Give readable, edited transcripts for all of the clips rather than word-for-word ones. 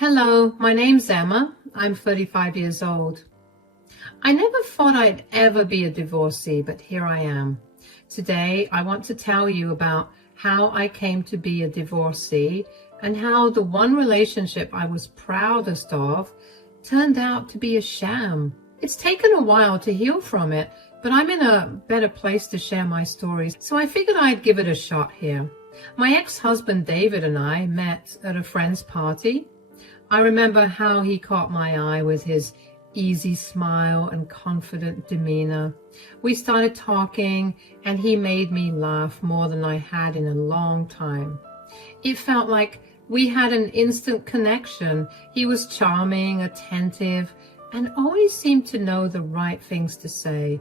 Hello, my name's Emma. I'm 35 years old. I never thought I'd ever be a divorcee, but here I am. Today, I want to tell you about how I came to be a divorcee and how the one relationship I was proudest of turned out to be a sham. It's taken a while to heal from it, but I'm in a better place to share my stories, so I figured I'd give it a shot here. My ex-husband David and I met at a friend's party. I remember how he caught my eye with his easy smile and confident demeanor. We started talking, and he made me laugh more than I had in a long time. It felt like we had an instant connection. He was charming, attentive, and always seemed to know the right things to say.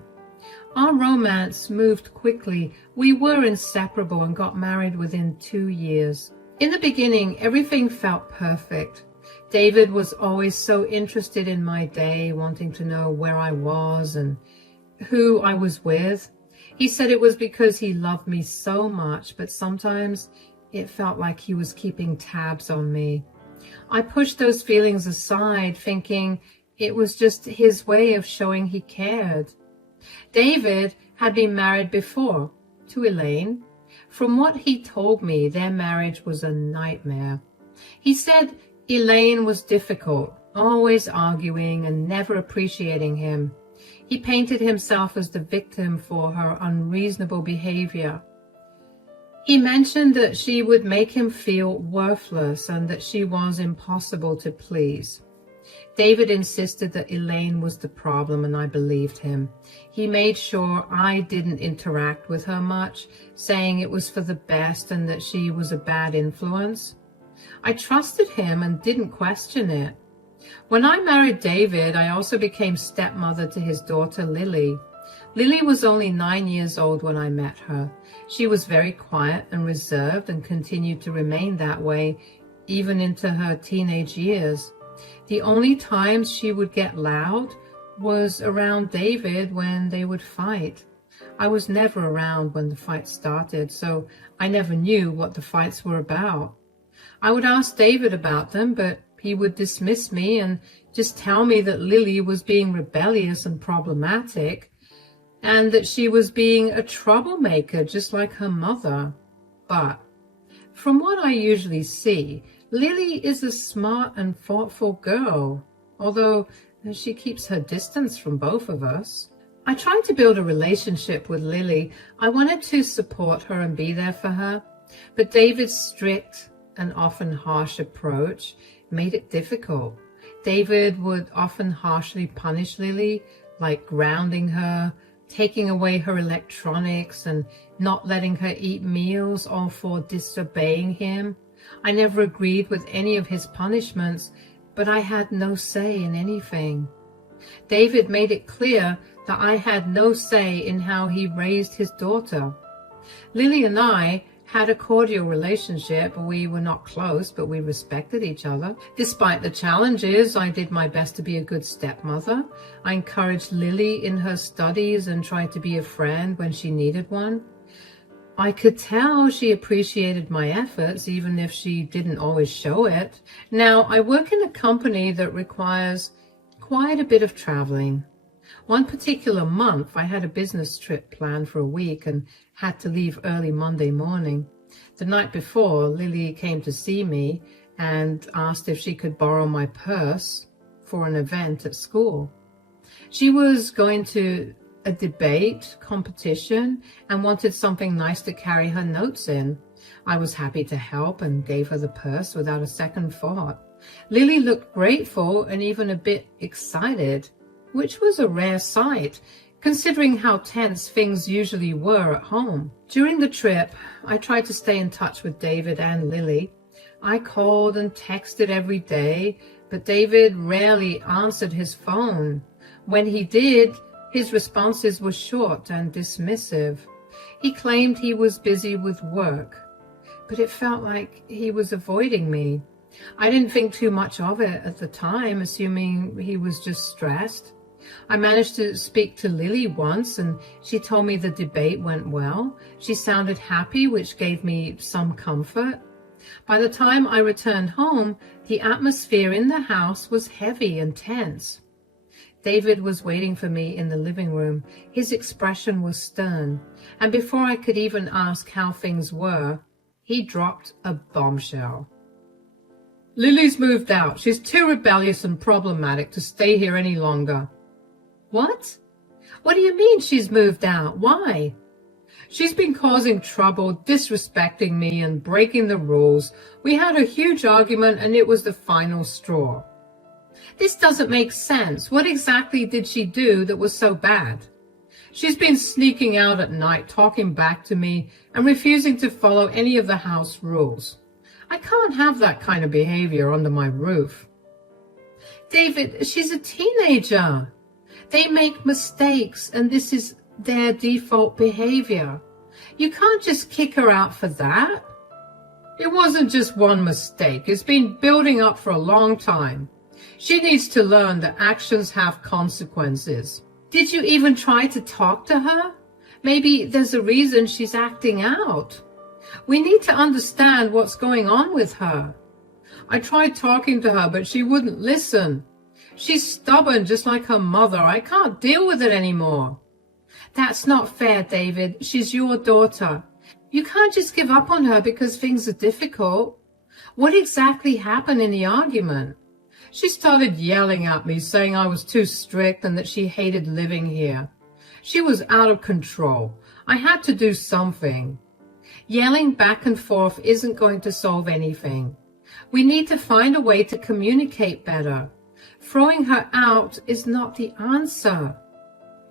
Our romance moved quickly. We were inseparable and got married within 2 years. In the beginning, everything felt perfect. David was always so interested in my day, wanting to know where I was and who I was with. He said it was because he loved me so much, but sometimes it felt like he was keeping tabs on me. I pushed those feelings aside, thinking it was just his way of showing he cared. David had been married before, to Elaine. From what he told me, their marriage was a nightmare. He said Elaine was difficult, always arguing and never appreciating him. He painted himself as the victim for her unreasonable behavior. He mentioned that she would make him feel worthless and that she was impossible to please. David insisted that Elaine was the problem, and I believed him. He made sure I didn't interact with her much, saying it was for the best and that she was a bad influence. I trusted him and didn't question it. When I married David, I also became stepmother to his daughter, Lily. Lily was only 9 years old when I met her. She was very quiet and reserved and continued to remain that way even into her teenage years. The only times she would get loud was around David when they would fight. I was never around when the fight started, so I never knew what the fights were about. I would ask David about them, but he would dismiss me and just tell me that Lily was being rebellious and problematic, and that she was being a troublemaker just like her mother. But from what I usually see, Lily is a smart and thoughtful girl, although she keeps her distance from both of us. I tried to build a relationship with Lily. I wanted to support her and be there for her, but David's strict and often harsh approach made it difficult. David would often harshly punish Lily, like grounding her, taking away her electronics, and not letting her eat meals, all for disobeying him. I never agreed with any of his punishments, but I had no say in anything. David made it clear that I had no say in how he raised his daughter. Lily and I had a cordial relationship. We were not close, but we respected each other. Despite the challenges, I did my best to be a good stepmother. I encouraged Lily in her studies and tried to be a friend when she needed one. I could tell she appreciated my efforts, even if she didn't always show it. Now, I work in a company that requires quite a bit of traveling. One particular month, I had a business trip planned for a week and had to leave early Monday morning. The night before, Lily came to see me and asked if she could borrow my purse for an event at school. She was going to a debate competition and wanted something nice to carry her notes in. I was happy to help and gave her the purse without a second thought. Lily looked grateful and even a bit excited, which was a rare sight, considering how tense things usually were at home. During the trip, I tried to stay in touch with David and Lily. I called and texted every day, but David rarely answered his phone. When he did, his responses were short and dismissive. He claimed he was busy with work, but it felt like he was avoiding me. I didn't think too much of it at the time, assuming he was just stressed. I managed to speak to Lily once, and she told me the debate went well. She sounded happy, which gave me some comfort. By the time I returned home, the atmosphere in the house was heavy and tense. David was waiting for me in the living room. His expression was stern, and before I could even ask how things were, he dropped a bombshell. Lily's moved out. She's too rebellious and problematic to stay here any longer. What? What do you mean she's moved out? Why? She's been causing trouble, disrespecting me, and breaking the rules. We had a huge argument, and it was the final straw. This doesn't make sense. What exactly did she do that was so bad? She's been sneaking out at night, talking back to me, and refusing to follow any of the house rules. I can't have that kind of behavior under my roof. David, she's a teenager. They make mistakes, and this is their default behavior. You can't just kick her out for that. It wasn't just one mistake. It's been building up for a long time. She needs to learn that actions have consequences. Did you even try to talk to her? Maybe there's a reason she's acting out. We need to understand what's going on with her. I tried talking to her, but she wouldn't listen. She's stubborn, just like her mother. I can't deal with it anymore. That's not fair, David. She's your daughter. You can't just give up on her because things are difficult. What exactly happened in the argument? She started yelling at me, saying I was too strict and that she hated living here. She was out of control. I had to do something. Yelling back and forth isn't going to solve anything. We need to find a way to communicate better. Throwing her out is not the answer.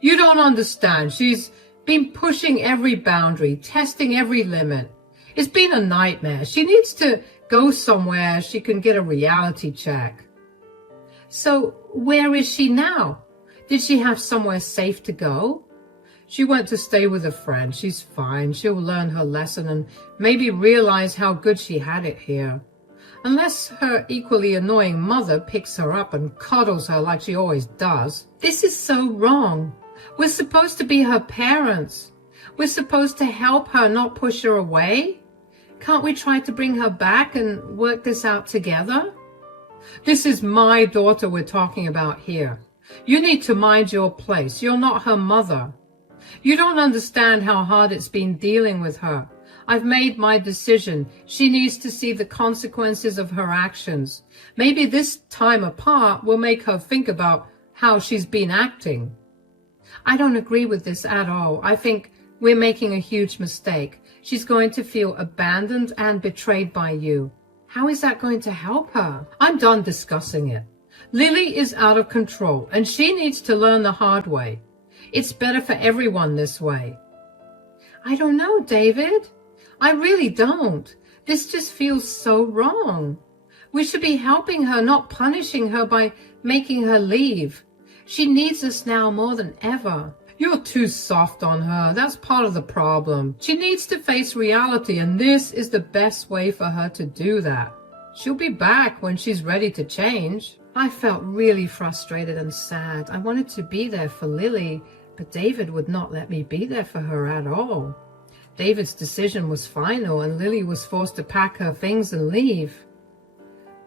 You don't understand. She's been pushing every boundary, testing every limit. It's been a nightmare. She needs to go somewhere she can get a reality check. So where is she now? Did she have somewhere safe to go? She went to stay with a friend. She's fine. She'll learn her lesson and maybe realize how good she had it here. Unless her equally annoying mother picks her up and coddles her like she always does. This is so wrong. We're supposed to be her parents. We're supposed to help her, not push her away. Can't we try to bring her back and work this out together? This is my daughter we're talking about here. You need to mind your place. You're not her mother. You don't understand how hard it's been dealing with her. I've made my decision. She needs to see the consequences of her actions. Maybe this time apart will make her think about how she's been acting. I don't agree with this at all. I think we're making a huge mistake. She's going to feel abandoned and betrayed by you. How is that going to help her? I'm done discussing it. Lily is out of control, and she needs to learn the hard way. It's better for everyone this way. I don't know, David. I really don't. This just feels so wrong. We should be helping her, not punishing her by making her leave. She needs us now more than ever. You're too soft on her. That's part of the problem. She needs to face reality, and this is the best way for her to do that. She'll be back when she's ready to change. I felt really frustrated and sad. I wanted to be there for Lily, but David would not let me be there for her at all. David's decision was final, and Lily was forced to pack her things and leave.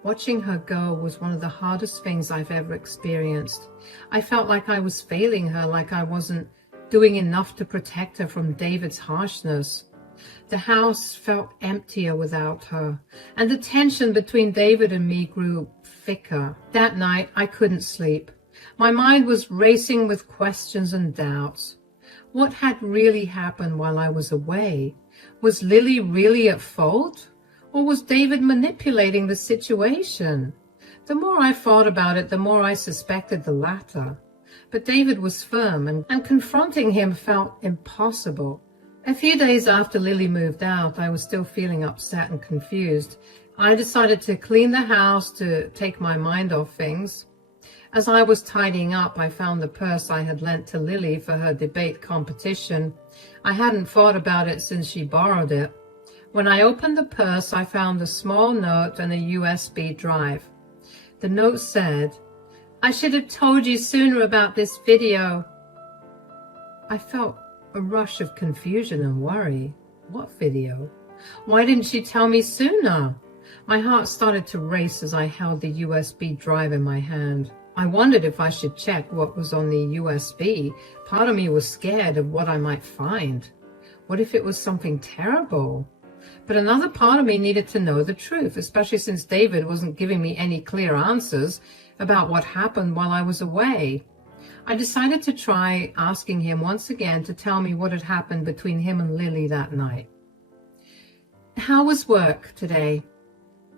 Watching her go was one of the hardest things I've ever experienced. I felt like I was failing her, like I wasn't doing enough to protect her from David's harshness. The house felt emptier without her, and the tension between David and me grew thicker. That night, I couldn't sleep. My mind was racing with questions and doubts. What had really happened while I was away? Was Lily really at fault? Or was David manipulating the situation? The more I thought about it, the more I suspected the latter. But David was firm, and confronting him felt impossible. A few days after Lily moved out, I was still feeling upset and confused. I decided to clean the house to take my mind off things. As I was tidying up, I found the purse I had lent to Lily for her debate competition. I hadn't thought about it since she borrowed it. When I opened the purse, I found a small note and a USB drive. The note said, "I should have told you sooner about this video." I felt a rush of confusion and worry. What video? Why didn't she tell me sooner? My heart started to race as I held the USB drive in my hand. I wondered if I should check what was on the USB. Part of me was scared of what I might find. What if it was something terrible? But another part of me needed to know the truth, especially since David wasn't giving me any clear answers about what happened while I was away. I decided to try asking him once again to tell me what had happened between him and Lily that night. How was work today?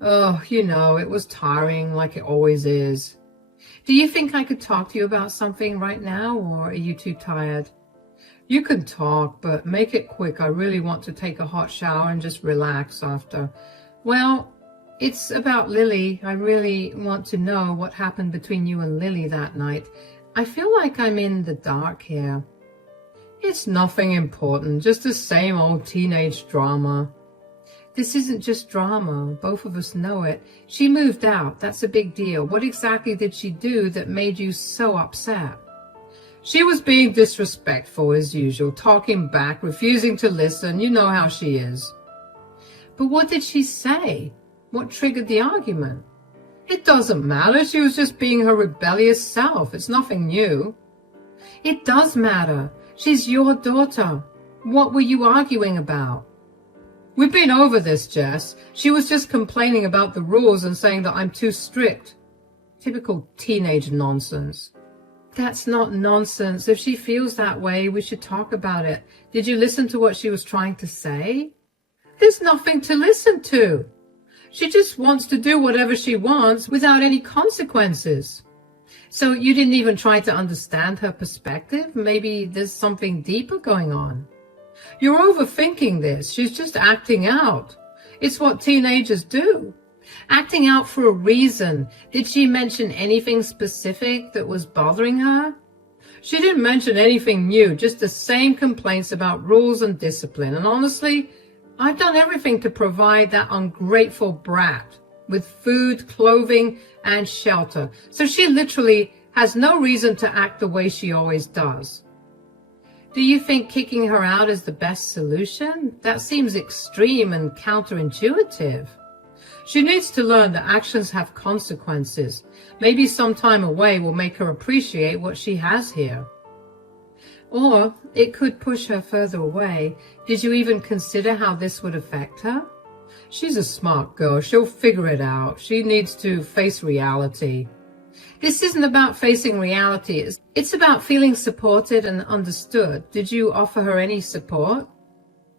Oh, it was tiring like it always is. Do you think I could talk to you about something right now, or are you too tired? You can talk, but make it quick. I really want to take a hot shower and just relax after. Well, it's about Lily. I really want to know what happened between you and Lily that night. I feel like I'm in the dark here. It's nothing important, just the same old teenage drama. This isn't just drama. Both of us know it. She moved out. That's a big deal. What exactly did she do that made you so upset? She was being disrespectful as usual, talking back, refusing to listen. You know how she is. But what did she say? What triggered the argument? It doesn't matter. She was just being her rebellious self. It's nothing new. It does matter. She's your daughter. What were you arguing about? We've been over this, Jess. She was just complaining about the rules and saying that I'm too strict. Typical teenage nonsense. That's not nonsense. If she feels that way, we should talk about it. Did you listen to what she was trying to say? There's nothing to listen to. She just wants to do whatever she wants without any consequences. So you didn't even try to understand her perspective? Maybe there's something deeper going on. You're overthinking this. She's just acting out. It's what teenagers do. Acting out for a reason. Did she mention anything specific that was bothering her? She didn't mention anything new, just the same complaints about rules and discipline. And honestly, I've done everything to provide that ungrateful brat with food, clothing, and shelter. So she literally has no reason to act the way she always does. Do you think kicking her out is the best solution? That seems extreme and counterintuitive. She needs to learn that actions have consequences. Maybe some time away will make her appreciate what she has here. Or it could push her further away. Did you even consider how this would affect her? She's a smart girl. She'll figure it out. She needs to face reality. This isn't about facing reality. It's about feeling supported and understood. Did you offer her any support?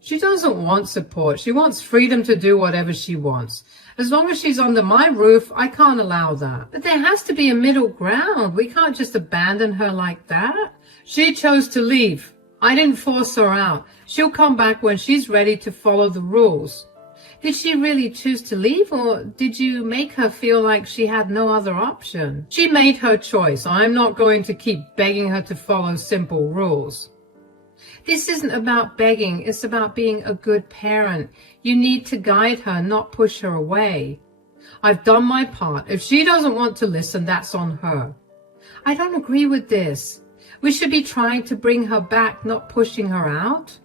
She doesn't want support. She wants freedom to do whatever she wants. As long as she's under my roof, I can't allow that. But there has to be a middle ground. We can't just abandon her like that. She chose to leave. I didn't force her out. She'll come back when she's ready to follow the rules. Did she really choose to leave, or did you make her feel like she had no other option? She made her choice. I'm not going to keep begging her to follow simple rules. This isn't about begging. It's about being a good parent. You need to guide her, not push her away. I've done my part. If she doesn't want to listen, that's on her. I don't agree with this. We should be trying to bring her back, not pushing her out.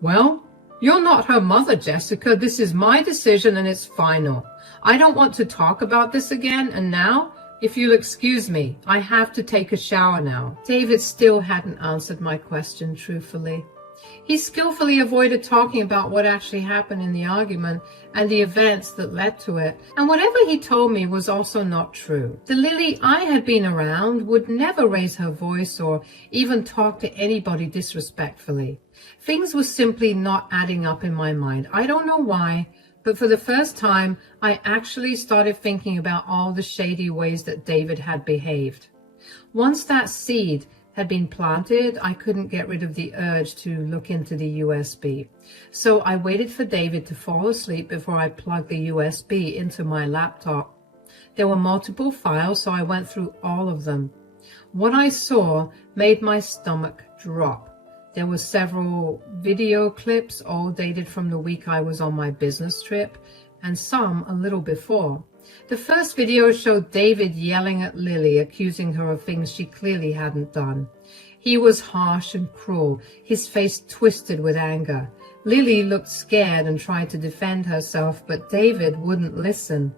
Well, you're not her mother, Jessica. This is my decision and it's final. I don't want to talk about this again, and now, if you'll excuse me, I have to take a shower now. David still hadn't answered my question truthfully. He skillfully avoided talking about what actually happened in the argument and the events that led to it. And whatever he told me was also not true. The Lily I had been around would never raise her voice or even talk to anybody disrespectfully. Things were simply not adding up in my mind. I don't know why, but for the first time, I actually started thinking about all the shady ways that David had behaved. Once that seed had been planted, I couldn't get rid of the urge to look into the USB. So I waited for David to fall asleep before I plugged the USB into my laptop. There were multiple files, so I went through all of them. What I saw made my stomach drop. There were several video clips, all dated from the week I was on my business trip, and some a little before. The first video showed David yelling at Lily, accusing her of things she clearly hadn't done. He was harsh and cruel, his face twisted with anger. Lily looked scared and tried to defend herself, but David wouldn't listen.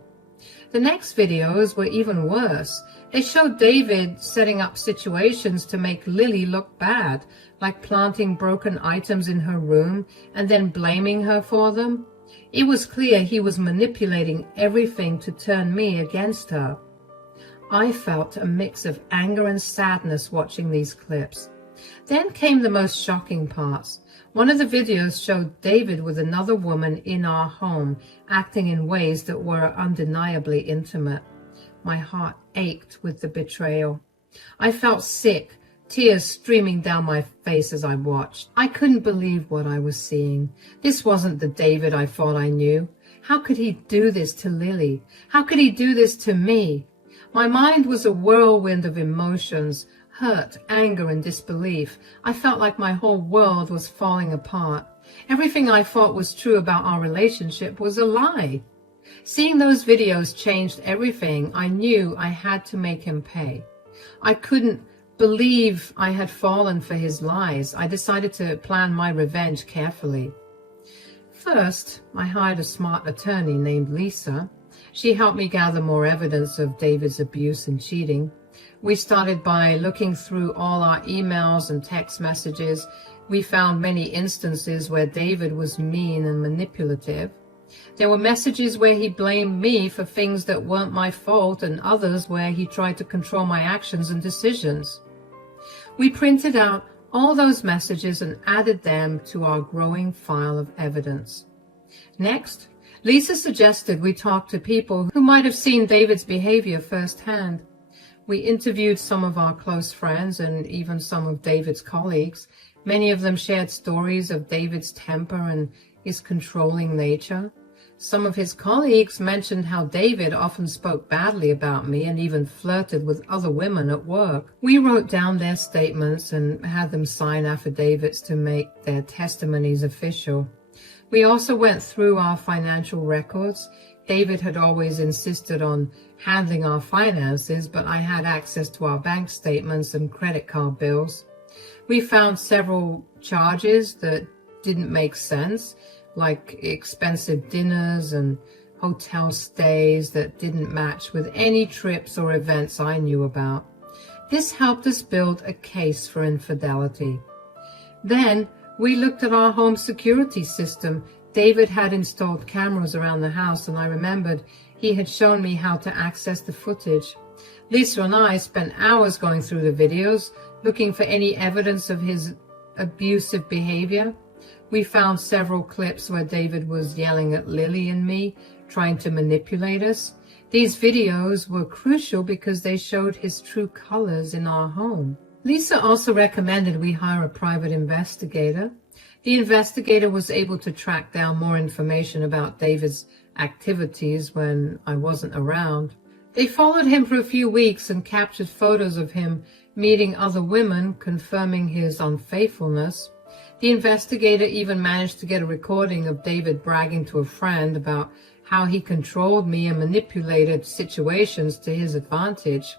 The next videos were even worse. They showed David setting up situations to make Lily look bad, like planting broken items in her room and then blaming her for them. It was clear he was manipulating everything to turn me against her. I felt a mix of anger and sadness watching these clips. Then came the most shocking parts. One of the videos showed David with another woman in our home, acting in ways that were undeniably intimate. My heart ached with the betrayal. I felt sick, tears streaming down my face as I watched. I couldn't believe what I was seeing. This wasn't the David I thought I knew. How could he do this to Lily? How could he do this to me? My mind was a whirlwind of emotions, hurt, anger, and disbelief. I felt like my whole world was falling apart. Everything I thought was true about our relationship was a lie. Seeing those videos changed everything. I knew I had to make him pay. I couldn't believe I had fallen for his lies. I decided to plan my revenge carefully. First, I hired a smart attorney named Lisa. She helped me gather more evidence of David's abuse and cheating. We started by looking through all our emails and text messages. We found many instances where David was mean and manipulative. There were messages where he blamed me for things that weren't my fault and others where he tried to control my actions and decisions. We printed out all those messages and added them to our growing file of evidence. Next, Lisa suggested we talk to people who might have seen David's behavior firsthand. We interviewed some of our close friends and even some of David's colleagues. Many of them shared stories of David's temper and his controlling nature. Some of his colleagues mentioned how David often spoke badly about me and even flirted with other women at work. We wrote down their statements and had them sign affidavits to make their testimonies official. We also went through our financial records. David had always insisted on handling our finances, but I had access to our bank statements and credit card bills. We found several charges that didn't make sense, like expensive dinners and hotel stays that didn't match with any trips or events I knew about. This helped us build a case for infidelity. Then we looked at our home security system. David had installed cameras around the house, and I remembered he had shown me how to access the footage. Lisa and I spent hours going through the videos, looking for any evidence of his abusive behavior. We found several clips where David was yelling at Lily and me, trying to manipulate us. These videos were crucial because they showed his true colors in our home. Lisa also recommended we hire a private investigator. The investigator was able to track down more information about David's activities when I wasn't around. They followed him for a few weeks and captured photos of him meeting other women, confirming his unfaithfulness. The investigator even managed to get a recording of David bragging to a friend about how he controlled me and manipulated situations to his advantage.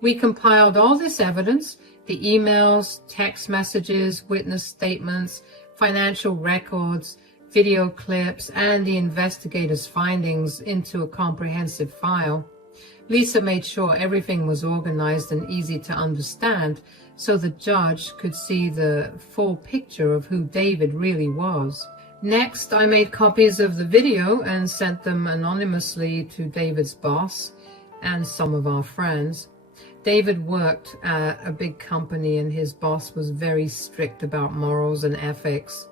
We compiled all this evidence, the emails, text messages, witness statements, financial records, video clips, and the investigator's findings into a comprehensive file. Lisa made sure everything was organized and easy to understand so the judge could see the full picture of who David really was. Next, I made copies of the video and sent them anonymously to David's boss and some of our friends. David worked at a big company and his boss was very strict about morals and ethics.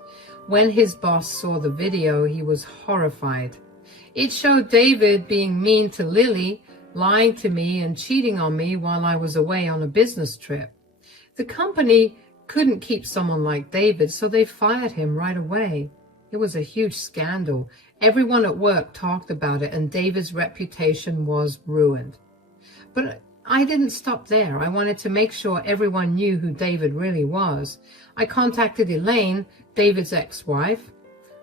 When his boss saw the video, he was horrified. It showed David being mean to Lily, lying to me and cheating on me while I was away on a business trip. The company couldn't keep someone like David, so they fired him right away. It was a huge scandal. Everyone at work talked about it, and David's reputation was ruined. But I didn't stop there. I wanted to make sure everyone knew who David really was. I contacted Elaine, David's ex-wife.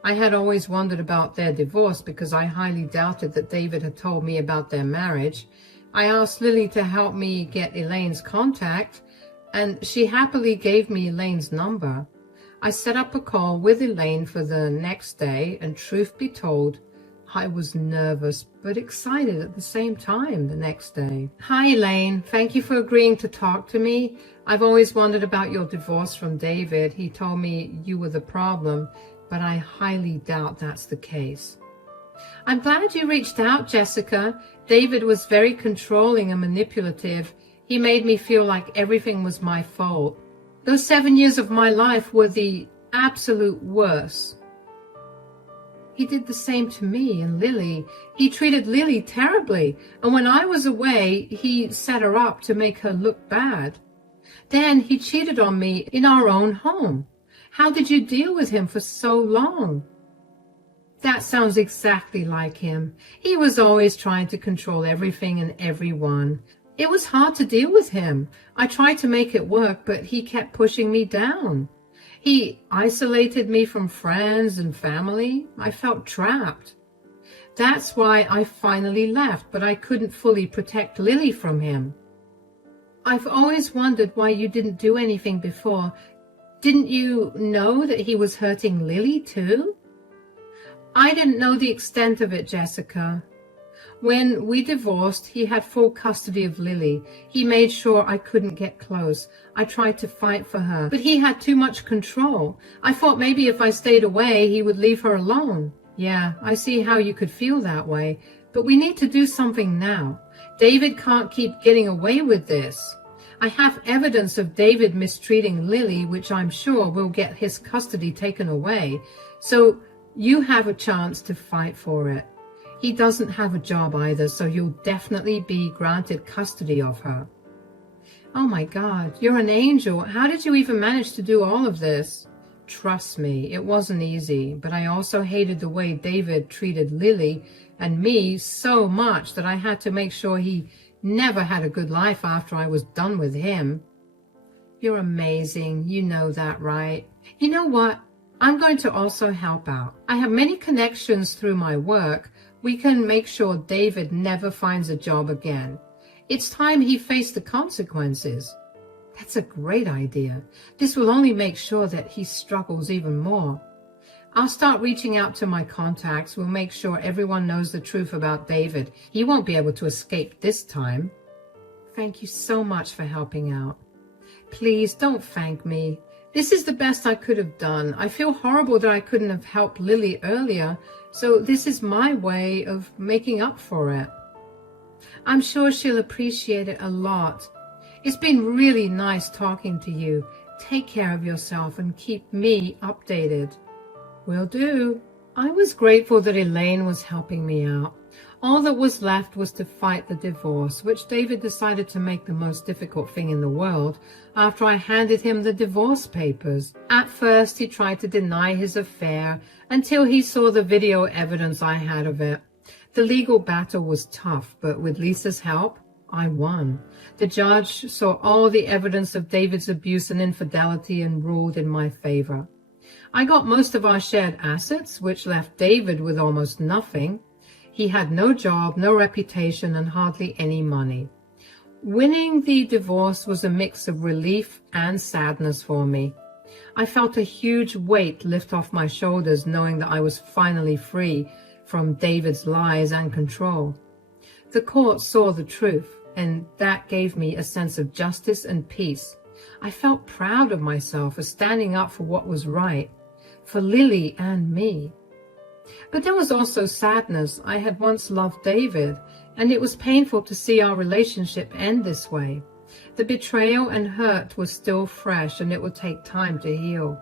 I had always wondered about their divorce because I highly doubted that David had told me about their marriage. I asked Lily to help me get Elaine's contact, and she happily gave me Elaine's number. I set up a call with Elaine for the next day, and truth be told, I was nervous but excited at the same time the next day. Hi Elaine, thank you for agreeing to talk to me. I've always wondered about your divorce from David. He told me you were the problem, but I highly doubt that's the case. I'm glad you reached out, Jessica. David was very controlling and manipulative. He made me feel like everything was my fault. Those 7 years of my life were the absolute worst. He did the same to me and Lily. He treated Lily terribly, and when I was away, he set her up to make her look bad. Then he cheated on me in our own home. How did you deal with him for so long? That sounds exactly like him. He was always trying to control everything and everyone. It was hard to deal with him. I tried to make it work, but he kept pushing me down. He isolated me from friends and family. I felt trapped. That's why I finally left, but I couldn't fully protect Lily from him. I've always wondered why you didn't do anything before. Didn't you know that he was hurting Lily too? I didn't know the extent of it, Jessica. When we divorced, he had full custody of Lily. He made sure I couldn't get close. I tried to fight for her, but he had too much control. I thought maybe if I stayed away, he would leave her alone. Yeah, I see how you could feel that way, but we need to do something now. David can't keep getting away with this. I have evidence of David mistreating Lily, which I'm sure will get his custody taken away. So you have a chance to fight for it. He doesn't have a job either, so you'll definitely be granted custody of her. Oh my God, you're an angel. How did you even manage to do all of this? Trust me, it wasn't easy, but I also hated the way David treated Lily and me so much that I had to make sure he never had a good life after I was done with him. You're amazing. You know that, right? You know what? I'm going to also help out. I have many connections through my work. We can make sure David never finds a job again. It's time he faced the consequences. That's a great idea. This will only make sure that he struggles even more. I'll start reaching out to my contacts. We'll make sure everyone knows the truth about David. He won't be able to escape this time. Thank you so much for helping out. Please don't thank me. This is the best I could have done. I feel horrible that I couldn't have helped Lily earlier, so this is my way of making up for it. I'm sure she'll appreciate it a lot. It's been really nice talking to you. Take care of yourself and keep me updated. Will do. I was grateful that Elaine was helping me out. All that was left was to fight the divorce, which David decided to make the most difficult thing in the world after I handed him the divorce papers. At first, he tried to deny his affair until he saw the video evidence I had of it. The legal battle was tough, but with Lisa's help, I won. The judge saw all the evidence of David's abuse and infidelity and ruled in my favor. I got most of our shared assets, which left David with almost nothing. He had no job, no reputation, and hardly any money. Winning the divorce was a mix of relief and sadness for me. I felt a huge weight lift off my shoulders knowing that I was finally free from David's lies and control. The court saw the truth, and that gave me a sense of justice and peace. I felt proud of myself for standing up for what was right, for Lily and me. But there was also sadness. I had once loved David, and it was painful to see our relationship end this way. The betrayal and hurt was still fresh, and it would take time to heal.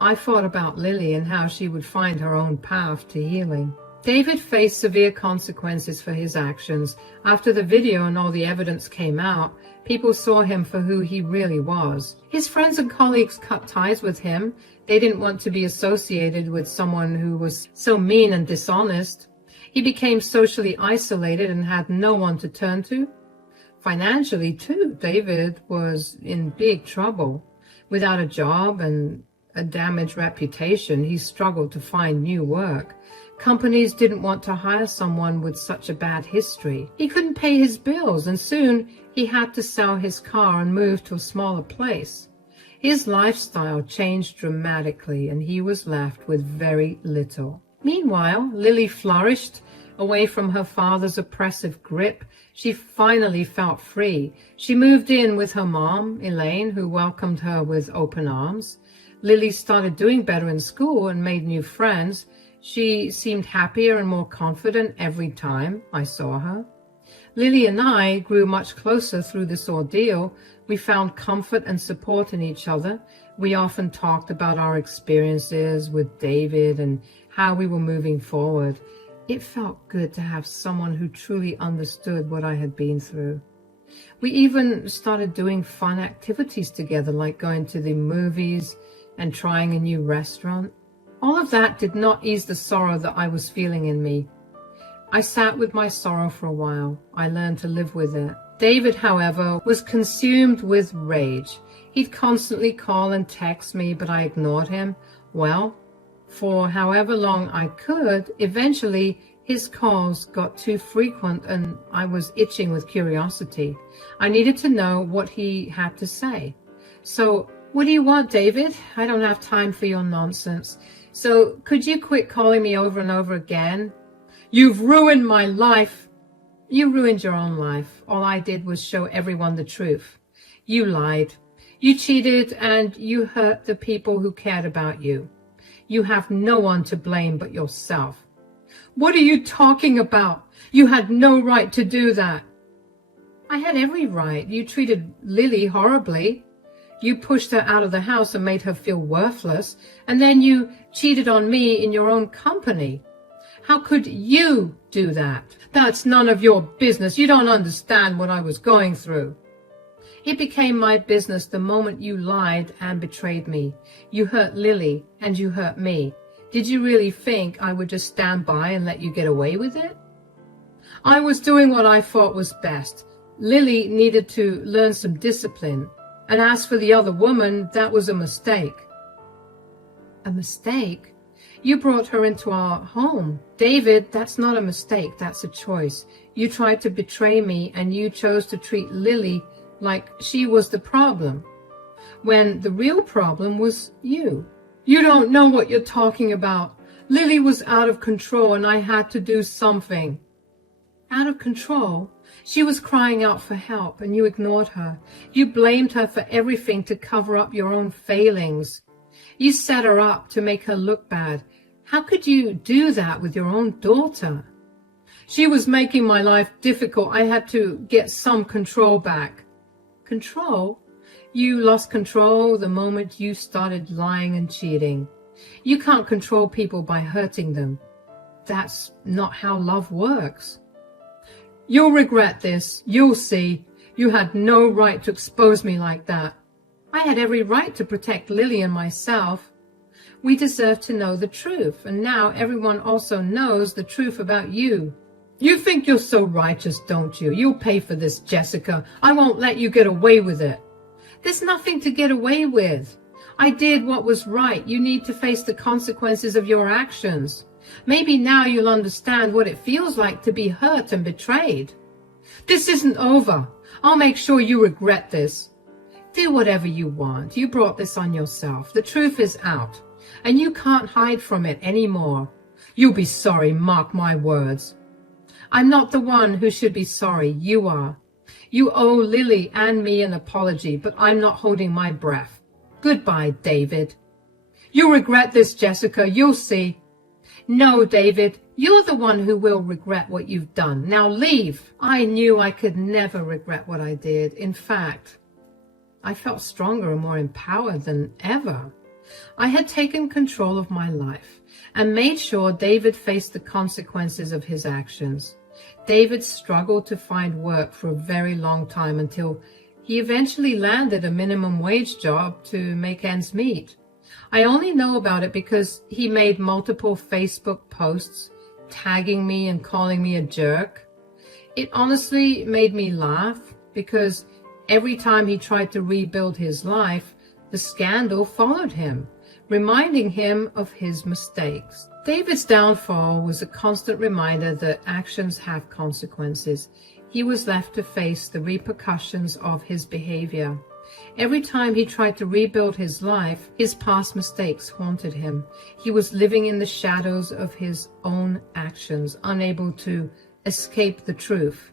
I thought about Lily and how she would find her own path to healing. David faced severe consequences for his actions. After the video and all the evidence came out, people saw him for who he really was. His friends and colleagues cut ties with him. They didn't want to be associated with someone who was so mean and dishonest. He became socially isolated and had no one to turn to. Financially, too, David was in big trouble. Without a job and a damaged reputation, he struggled to find new work. Companies didn't want to hire someone with such a bad history. He couldn't pay his bills, and soon he had to sell his car and move to a smaller place. His lifestyle changed dramatically, and he was left with very little. Meanwhile, Lily flourished away from her father's oppressive grip. She finally felt free. She moved in with her mom, Elaine, who welcomed her with open arms. Lily started doing better in school and made new friends. She seemed happier and more confident every time I saw her. Lily and I grew much closer through this ordeal. We found comfort and support in each other. We often talked about our experiences with David and how we were moving forward. It felt good to have someone who truly understood what I had been through. We even started doing fun activities together, like going to the movies and trying a new restaurant. All of that did not ease the sorrow that I was feeling in me. I sat with my sorrow for a while. I learned to live with it. David, however, was consumed with rage. He'd constantly call and text me, but I ignored him. Well, for however long I could, eventually his calls got too frequent and I was itching with curiosity. I needed to know what he had to say. So, what do you want, David? I don't have time for your nonsense. So, could you quit calling me over and over again? You've ruined my life. You ruined your own life. All I did was show everyone the truth. You lied. You cheated and you hurt the people who cared about you. You have no one to blame but yourself. What are you talking about? You had no right to do that. I had every right. You treated Lily horribly. You pushed her out of the house and made her feel worthless. And then you cheated on me in your own company. How could you do that? That's none of your business. You don't understand what I was going through. It became my business the moment you lied and betrayed me. You hurt Lily and you hurt me. Did you really think I would just stand by and let you get away with it? I was doing what I thought was best. Lily needed to learn some discipline. And as for the other woman, that was a mistake. A mistake? You brought her into our home. David, that's not a mistake. That's a choice. You tried to betray me and you chose to treat Lily like she was the problem, when the real problem was you. You don't know what you're talking about. Lily was out of control and I had to do something. Out of control? She was crying out for help and you ignored her. You blamed her for everything to cover up your own failings. You set her up to make her look bad. How could you do that with your own daughter? She was making my life difficult. I had to get some control back. Control? You lost control the moment you started lying and cheating. You can't control people by hurting them. That's not how love works. You'll regret this. You'll see. You had no right to expose me like that. I had every right to protect Lily and myself. We deserve to know the truth, and now everyone also knows the truth about you. You think you're so righteous, don't you? You'll pay for this, Jessica. I won't let you get away with it. There's nothing to get away with. I did what was right. You need to face the consequences of your actions. Maybe now you'll understand what it feels like to be hurt and betrayed. This isn't over. I'll make sure you regret this. Do whatever you want. You brought this on yourself. The truth is out, and you can't hide from it anymore. You'll be sorry, mark my words. I'm not the one who should be sorry. You are. You owe Lily and me an apology, but I'm not holding my breath. Goodbye, David. You'll regret this, Jessica. You'll see. No, David, you're the one who will regret what you've done. Now leave. I knew I could never regret what I did. In fact, I felt stronger and more empowered than ever. I had taken control of my life and made sure David faced the consequences of his actions. David struggled to find work for a very long time until he eventually landed a minimum wage job to make ends meet. I only know about it because he made multiple Facebook posts tagging me and calling me a jerk. It honestly made me laugh because every time he tried to rebuild his life, the scandal followed him, reminding him of his mistakes. David's downfall was a constant reminder that actions have consequences. He was left to face the repercussions of his behavior. Every time he tried to rebuild his life, his past mistakes haunted him. He was living in the shadows of his own actions, unable to escape the truth.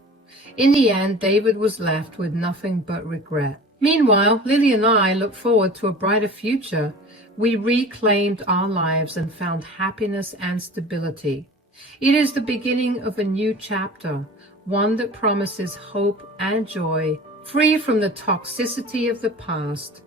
In the end, David was left with nothing but regret. Meanwhile, Lily and I look forward to a brighter future. We reclaimed our lives and found happiness and stability. It is the beginning of a new chapter, one that promises hope and joy, free from the toxicity of the past.